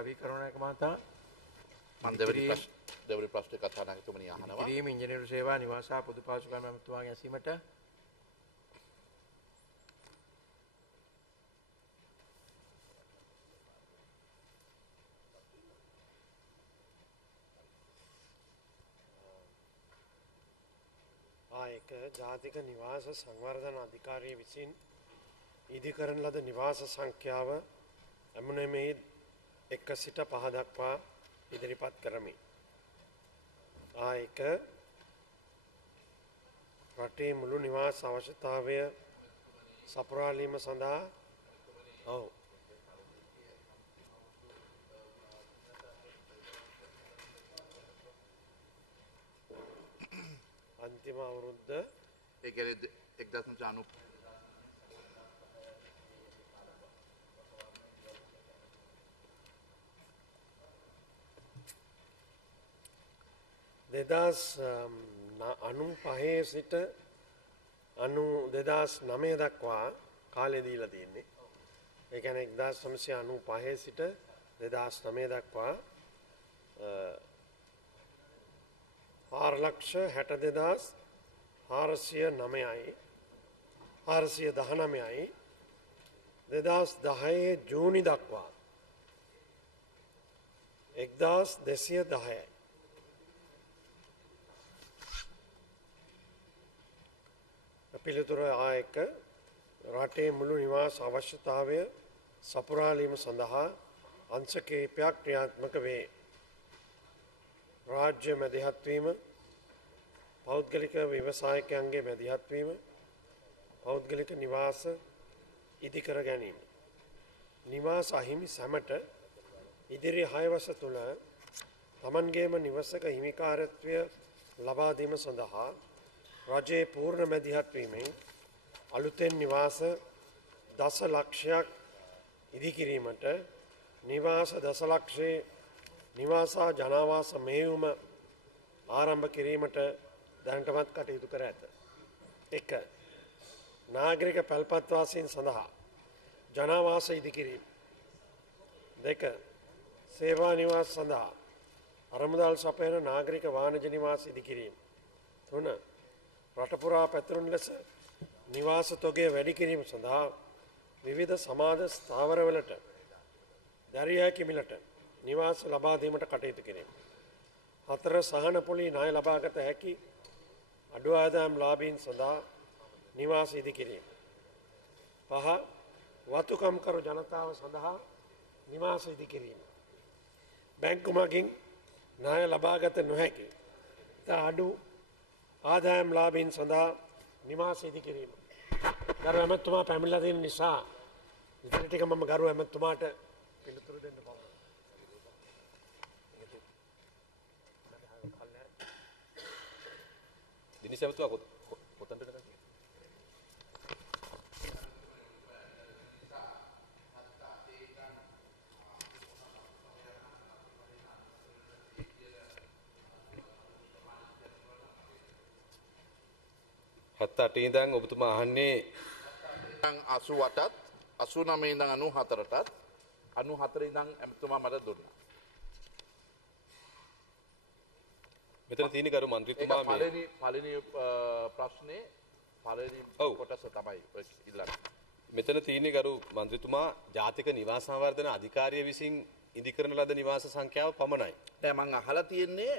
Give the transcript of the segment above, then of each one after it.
රවි කරුණානායක මහතා මම දෙවනි ප්‍රශ්නේ කතානායකතුමනි අහනවා. කිරීම ඉංජිනේරු සේවා නිවාස හා පොදු පාසුකම් ඇමතුමාගේ ඇසීමට ආයක ජාතික නිවාස සංවර්ධන අධිකාරිය විසින් ඉදිකරන ලද නිවාස සංඛ්‍යාව ඇමුණුමේ 1 සිට 5 දක්වා ඉදිරිපත් කරමි. ආයක රටේ මුළු නිවාස අවශ්‍යතාවය සපුරාලීම සඳහා අන්තිම අවුරුද්ද ඒ කියන්නේ 1990 95 සිට 2009 දක්වා කාලය දීලා තියෙන්නේ. ඒ කියන්නේ 1995 සිට 2009 දක්වා 4,62,419යි 419යි 2010 ජූනි දක්වා 1,210යි. පිළිතුර ආයක රටේ මුළු නිවාස අවශ්‍යතාවය සපුරාලීම සඳහා අංශ කිහිපයක් ක්‍රියාත්මක වේ. රාජ්‍ය මැදිහත්වීම, පෞද්ගලික ව්‍යවසායකයන්ගේ මැදිහත්වීම, පෞද්ගලික නිවාස ඉදිකර ගැනීම. නිවාස අහිමි සැමට ඉදිරි 6 වස තුළ තමන්ගේම නිවසක හිමිකාරත්වය ලබා දීම සඳහා රජයේ පූර්ණ මැදිහත්වීමෙන් අලුතෙන් නිවාස 10 ලක්ෂයක් ඉදිකිරීමට නිවාස 10 ලක්ෂයේ නිවාසා ජනාවාස මෙහෙයුම ආරම්භ කිරීමට දැනටමත් කටයුතු කර ඇත. 1. නාගරික පැල්පත්වාසීන් සඳහා ජනාවාස ඉදිකිරීම. 2. සේවා නිවාස සඳහා අරමුදල් සපයන නාගරික වාණිජ නිවාස ඉදිකිරීම. 3. රටපුරා පැතුරුන් ලෙස නිවාස තොගය වැඩි කිරීම සඳහා විවිධ සමාජ ස්ථාවරවලට දැරිය කිමිලට නිවාස ලබා දීමට කටයුතු කිරීම. 4. සහන පොලී ණය ලබාගත හැකි අඩු ආදායම් ලාභීන් සඳහා නිවාස ඉදිකිරීම. 5. වතුකම්කරු ජනතාව සඳහා නිවාස ඉදිකිරීම. බැංකු මගින් ණය ලබාගත නොහැකි අඩු ආදායම් ලාභීන් සඳහා නිවාස ඉදිකිරීම. ගරු ඇමතුමා පැමිණලා තියෙන නිසා ඉතින් ටික මම ගරු ඇමතුමාට පිළිතුරු දෙන්න බලනවා. දිනිස් ඇමතුමා කොතනද නැන්නේ? හත්ත ඉඳන් ඔබතුමා අහන්නේ 88ත් 89 ඉඳන් 94ටත් 94 ඉඳන් ඇමතුමා මට දුන්නා. මෙතන තියෙන ගරු මන්ත්‍රීතුමා මේ පළවෙනි ප්‍රශ්නේ පළවෙනි කොටස තමයි ඉල්ලන්නේ. මෙතන තියෙන ගරු මන්ත්‍රීතුමා ජාතික නිවාස සංවර්ධන අධිකාරිය විසින් ඉදිකරන ලද නිවාස සංඛ්‍යාව පමණයි. නෑ මම අහලා තියෙන්නේ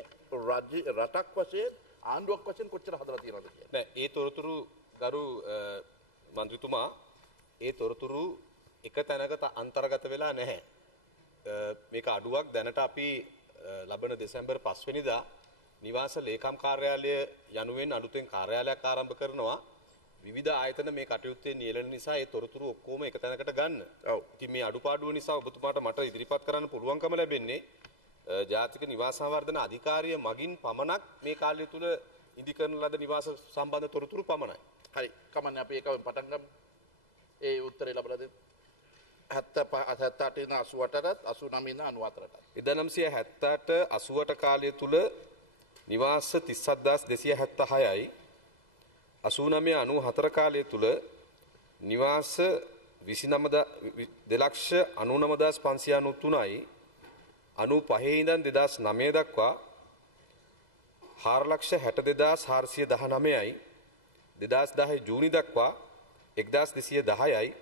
රටක් වශයෙන් ආණ්ඩුවක් වශයෙන් කොච්චර හදලා තියෙනවද කියලා. නෑ ඒ තොරතුරු ගරු මන්ත්‍රීතුමා ඒ තොරතුරු එක තැනක අන්තර්ගත වෙලා නැහැ. මේක අඩුවක් දැනට අපි ලබන දෙසැම්බර් 5 වෙනිදා නිවාස ලේකම් කාර්යාලය යනුවෙන් අලුතෙන් කාර්යාලයක් ආරම්භ කරනවා. විවිධ ආයතන මේ කටයුත්තේ නියැලෙන නිසා ඒ තොරතුරු ඔක්කොම එක තැනකට ගන්න. ඔව්. ඉතින් මේ අඩුපාඩුව නිසා ඔබතුමාට මට ඉදිරිපත් කරන්න පුළුවන්කම ලැබෙන්නේ ජාතික නිවාස සංවර්ධන අධිකාරිය මගින් පමණක් මේ කාලය තුල ඉදිකරන ලද නිවාස සම්බන්ධ තොරතුරු පමණයි. හරි. කමන්නේ අපි ඒකෙන් පටන් ගමු. ඒ උත්තරේ ලබලා දෙන්න. 78 ඉඳන් 88ටත් 89 ඉඳන් 94ටත්. 1978 88 කාලය තුල නිවාස 37276යි 89 94 කාලය තුල නිවාස 2,99,593යි 95 ඉඳන් 2009 දක්වා 4,62,419යි 2010 ජූනි දක්වා 1,210යි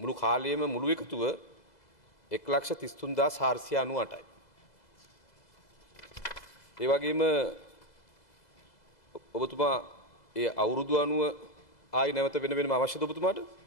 මුළු කාලයේම මුළු එකතුව 1,33,498යි. ඒ වගේම ඔබතුමා ඒ අවුරුදු අනුව ආයි නැවත වෙනම අවශ්‍යද ඔබතුමාට?